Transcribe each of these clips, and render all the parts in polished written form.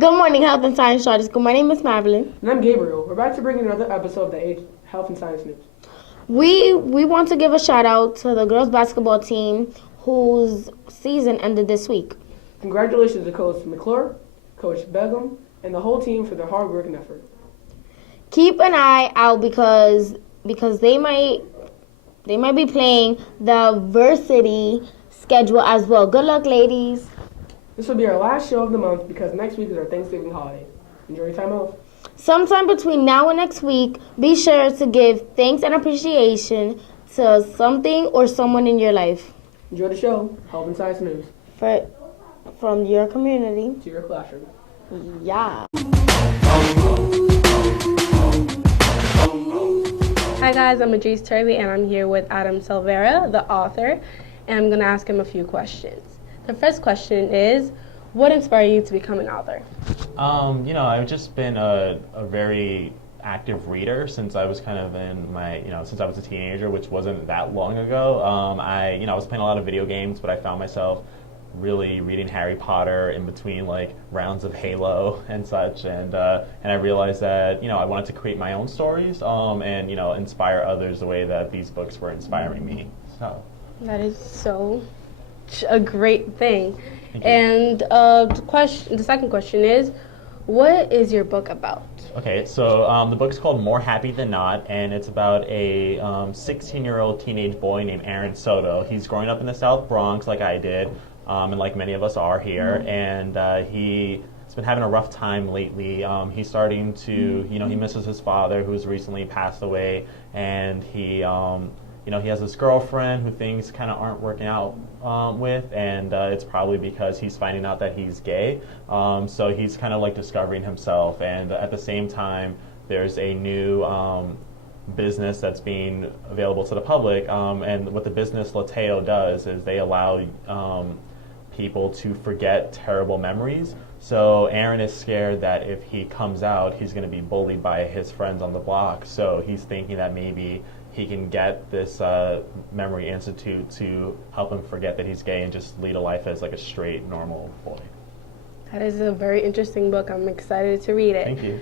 Good morning, Health and Science Starters. My name is Madeline. And I'm Gabriel. We're back to bring you another episode of the Health and Science News. We want to give a shout out to the girls basketball team whose season ended this week. Congratulations to Coach McClure, Coach Begum, and the whole team for their hard work and effort. Keep an eye out because they might be playing the varsity schedule as well. Good luck, ladies. This will be our last show of the month because next week is our Thanksgiving holiday. Enjoy your time off. Sometime between now and next week, be sure to give thanks and appreciation to something or someone in your life. Enjoy the show, Health and Science News. From your community to your classroom. Yeah. Hi guys, I'm Idris Turvey and I'm here with Adam Silvera, the author, and I'm going to ask him a few questions. The first question is, what inspired you to become an author? I've just been a very active reader since I was kind of in my, since I was a teenager, which wasn't that long ago. I was playing a lot of video games, but I found myself really reading Harry Potter in between like rounds of Halo and such, and I realized that I wanted to create my own stories and inspire others the way that these books were inspiring me. So that is so a great thing. And the second question is, what is your book about? Okay, so the book's called More Happy Than Not, and it's about a 16-year-old teenage boy named Aaron Soto. He's growing up in the South Bronx like I did, and like many of us are here, and he's been having a rough time lately. He's starting to, he misses his father who's recently passed away, and he has this girlfriend who things kind of aren't working out with, and it's probably because he's finding out that he's gay. So he's kind of like discovering himself, and at the same time, there's a new business that's being available to the public, and what the business Lateo does is they allow people to forget terrible memories. So Aaron is scared that if he comes out, he's going to be bullied by his friends on the block. So he's thinking that maybe he can get this memory institute to help him forget that he's gay and just lead a life as like a straight, normal boy. That is a very interesting book. I'm excited to read it. Thank you.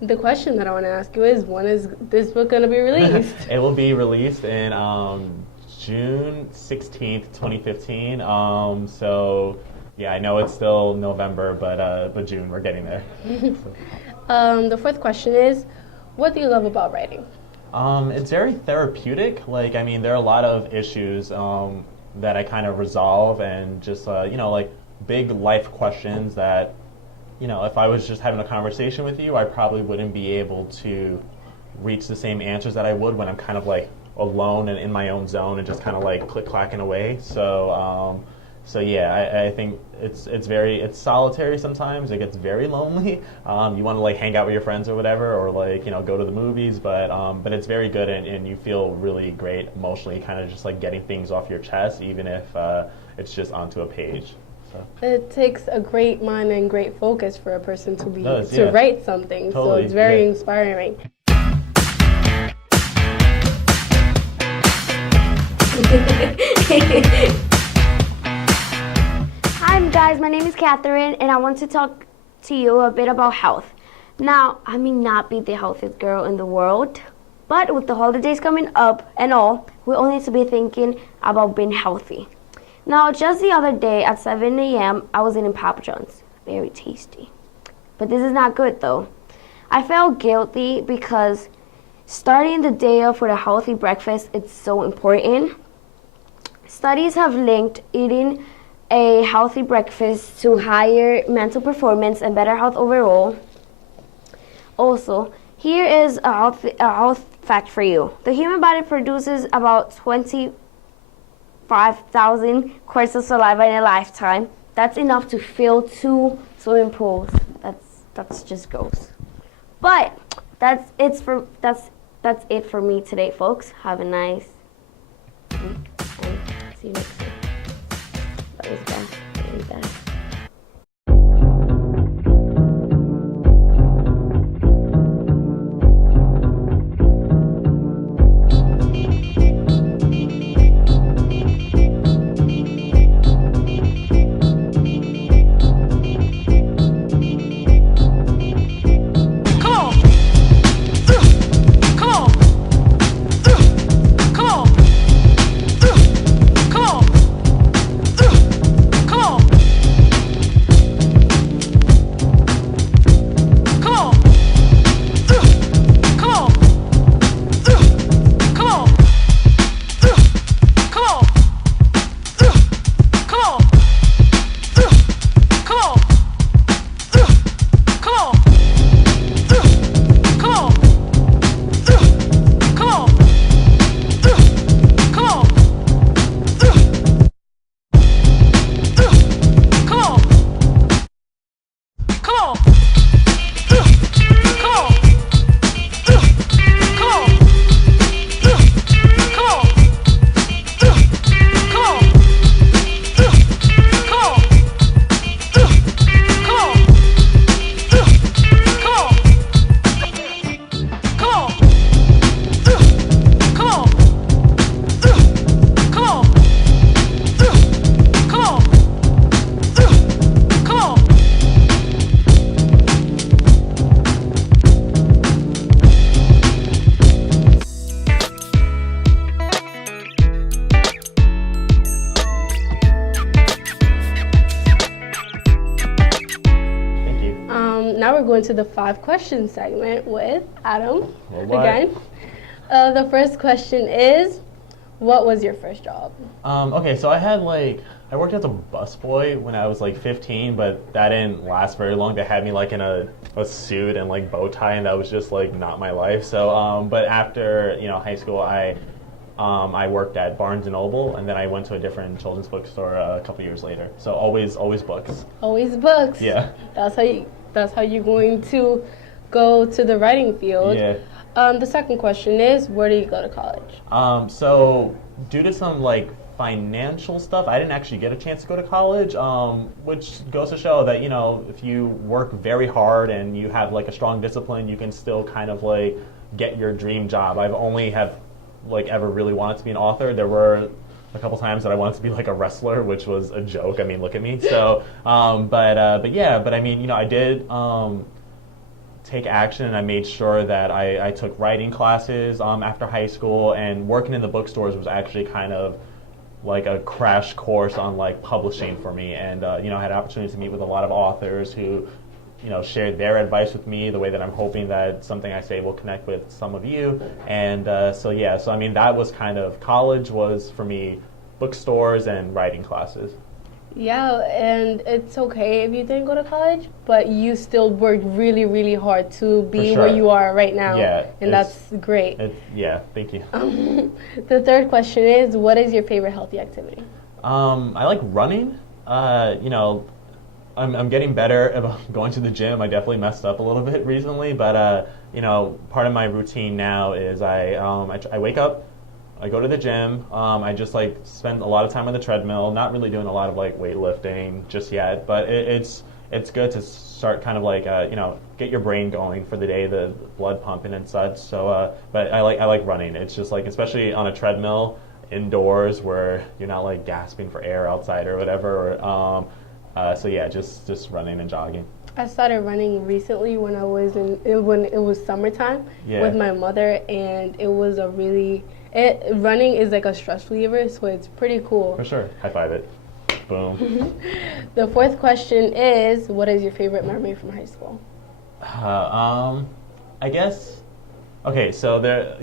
The question that I want to ask you is, when is this book going to be released? It will be released in June 16th, 2015. So yeah, I know it's still November, but June, we're getting there. The fourth question is, what do you love about writing? It's very therapeutic. Like, I mean, there are a lot of issues that I kind of resolve, and just, like big life questions that, if I was just having a conversation with you, I probably wouldn't be able to reach the same answers that I would when I'm kind of like alone and in my own zone and just kind of like click-clacking away. So yeah, I think it's solitary sometimes. It gets very lonely. You want to like hang out with your friends or whatever, or like go to the movies, but it's very good, and you feel really great emotionally, kind of just like getting things off your chest, even if it's just onto a page. So. It takes a great mind and great focus for a person to yeah. write something. Totally, so it's very inspiring. Hi guys, my name is Catherine and I want to talk to you a bit about health. Now, I may not be the healthiest girl in the world, but with the holidays coming up and all, we all need to be thinking about being healthy. Now, just the other day at 7 a.m., I was eating Papa John's. Very tasty. But this is not good though. I felt guilty because starting the day off with a healthy breakfast is so important. Studies have linked eating a healthy breakfast to higher mental performance and better health overall. Also, here is a health fact for you. The human body produces about 25,000 quarts of saliva in a lifetime. That's enough to fill 2 swimming pools. That's just gross. But that's it for me today, folks. Have a nice week and see you next week. That was bad. Really bad. going to the 5-question segment with Adam Well, what? again. The first question is, what was your first job? Okay, so I worked as a busboy when I was like 15, but that didn't last very long. They had me like in a suit and like bow tie, and that was just like not my life. So, but after high school, I worked at Barnes and Noble, and then I went to a different children's bookstore a couple years later. So always books. Always books. Yeah. That's how you're going to go to the writing field. Yeah. The second question is, where do you go to college? So due to some like financial stuff, I didn't actually get a chance to go to college, which goes to show that if you work very hard and you have like a strong discipline, you can still kind of like get your dream job. I've only have like ever really wanted to be an author. There were a couple times that I wanted to be like a wrestler, which was a joke. I mean, look at me. So, but I mean, I did take action, and I made sure that I took writing classes after high school, and working in the bookstores was actually kind of like a crash course on like publishing for me. And I had opportunities to meet with a lot of authors who shared their advice with me, the way that I'm hoping that something I say will connect with some of you. And so I mean, that was kind of, college was for me bookstores and writing classes. Yeah, and it's okay if you didn't go to college, but you still worked really, really hard to be For sure. where you are right now. Yeah, and that's great. Yeah, thank you. The third question is, what is your favorite healthy activity? I like running. I'm getting better about going to the gym. I definitely messed up a little bit recently, but part of my routine now is I wake up, I go to the gym. I just like spend a lot of time on the treadmill. Not really doing a lot of like weightlifting just yet, but it's good to start kind of like get your brain going for the day, the blood pumping and such. So, but I like running. It's just like, especially on a treadmill indoors where you're not like gasping for air outside or whatever. So yeah, just running and jogging. I started running recently when when it was summertime with my mother, and it was running is like a stress reliever, so it's pretty cool. For sure. High five it. Boom. The fourth question is, what is your favorite memory from high school? I guess. Okay, so there,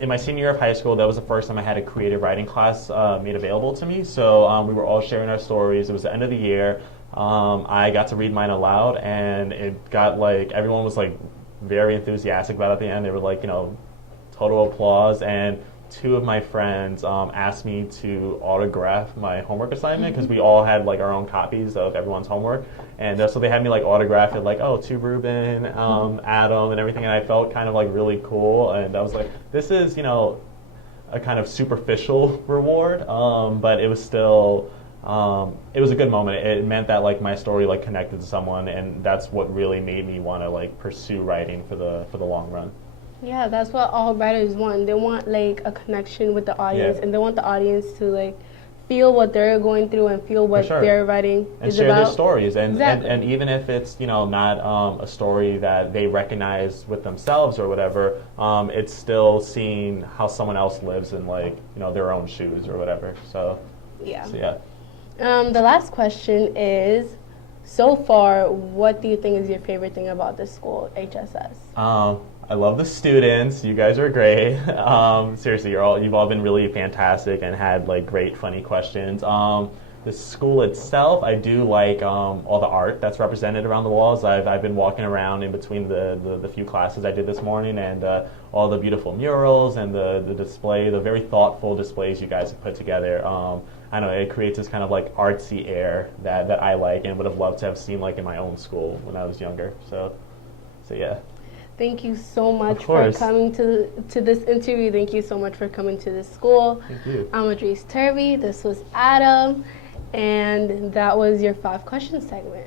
in my senior year of high school, that was the first time I had a creative writing class made available to me. So we were all sharing our stories. It was the end of the year. I got to read mine aloud, and it got like, everyone was like very enthusiastic about it at the end. They were like, total applause. And two of my friends asked me to autograph my homework assignment, because we all had like our own copies of everyone's homework, and so they had me like autograph it, like, to Ruben, Adam, and everything. And I felt kind of like really cool, and I was like, this is a kind of superficial reward, but it was still it was a good moment. It meant that like my story like connected to someone, and that's what really made me want to like pursue writing for the long run. Yeah, that's what all writers want. They want like a connection with the audience, and they want the audience to like feel what they're going through and feel what their writing and is share about. their stories. And, Exactly. and even if it's not a story that they recognize with themselves or whatever, it's still seeing how someone else lives in like their own shoes or whatever. So Yeah. The last question is, so far, what do you think is your favorite thing about this school, HSS? I love the students. You guys are great. Seriously, you've all been really fantastic and had like great, funny questions. The school itself, I do like all the art that's represented around the walls. I've been walking around in between the few classes I did this morning, and all the beautiful murals and the display, the very thoughtful displays you guys have put together. I know it creates this kind of like artsy air that I like and would have loved to have seen like in my own school when I was younger. So yeah. Thank you so much for coming to this interview. Thank you so much for coming to this school. Thank you. I'm Idris Turvey. This was Adam. And that was your 5-question segment.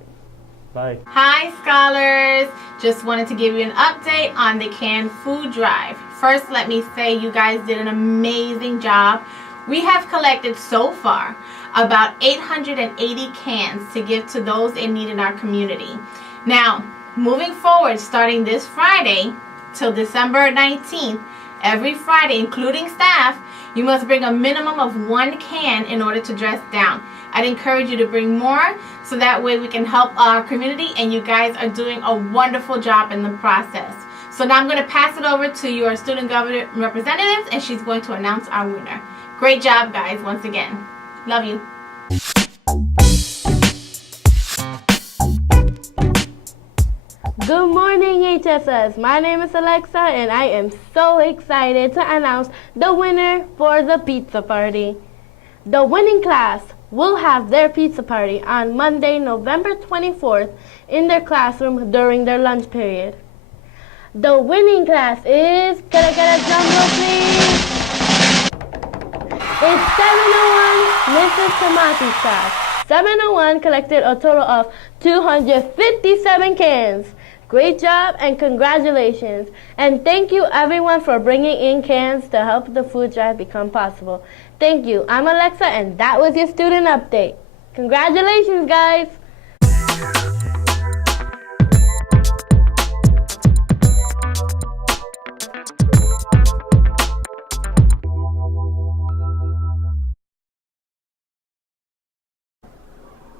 Bye. Hi, scholars. Just wanted to give you an update on the canned food drive. First, let me say you guys did an amazing job. We have collected so far about 880 cans to give to those in need in our community. Now, moving forward, starting this Friday till December 19th, every Friday, including staff, you must bring a minimum of 1 can in order to dress down. I'd encourage you to bring more so that way we can help our community, and you guys are doing a wonderful job in the process. So now I'm going to pass it over to your student government representatives, and she's going to announce our winner. Great job, guys, once again. Love you. Good morning, HSS. My name is Alexa, and I am so excited to announce the winner for the pizza party. The winning class will have their pizza party on Monday, November 24th in their classroom during their lunch period. The winning class is, can I get a drum roll please? It's 701 Mrs. Tomati's class. 701 collected a total of 257 cans. Great job and congratulations. And thank you everyone for bringing in cans to help the food drive become possible. Thank you. I'm Alexa, and that was your student update. Congratulations, guys.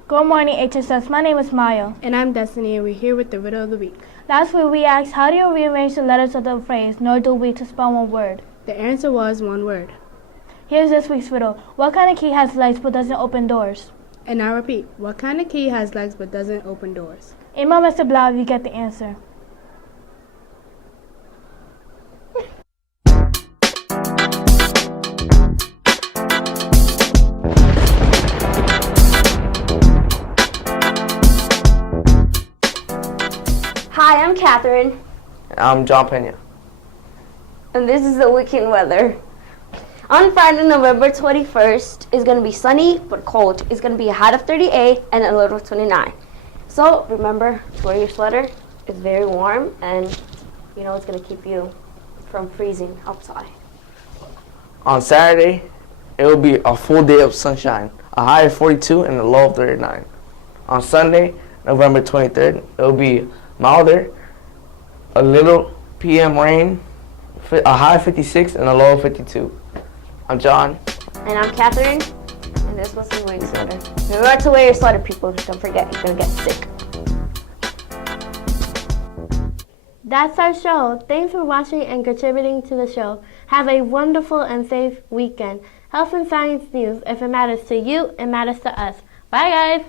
Good morning, HSS. My name is Maya. And I'm Destiny, and we're here with the riddle of the week. Last week we asked, how do you rearrange the letters of the phrase, nor do we to spell one word? The answer was one word. Here's this week's riddle. What kind of key has legs but doesn't open doors? And I repeat, what kind of key has legs but doesn't open doors? Email Mr. Blau if you get the answer. Hi, I'm Catherine, I'm John Pena. and this is the weekend weather. On Friday, November 21st, it's going to be sunny but cold. It's going to be a high of 38 and a low of 29. So remember to wear your sweater. It's very warm, and you know it's going to keep you from freezing outside. On Saturday, it will be a full day of sunshine, a high of 42 and a low of 39. On Sunday, November 23rd, it will be milder, a little PM rain, a high of 56 and a low of 52. I'm John. And I'm Catherine, and this was my wearing sweater. Remember to wear your sweater, people. Don't forget, you're going to get sick. That's our show. Thanks for watching and contributing to the show. Have a wonderful and safe weekend. Health and science news. If it matters to you, it matters to us. Bye, guys.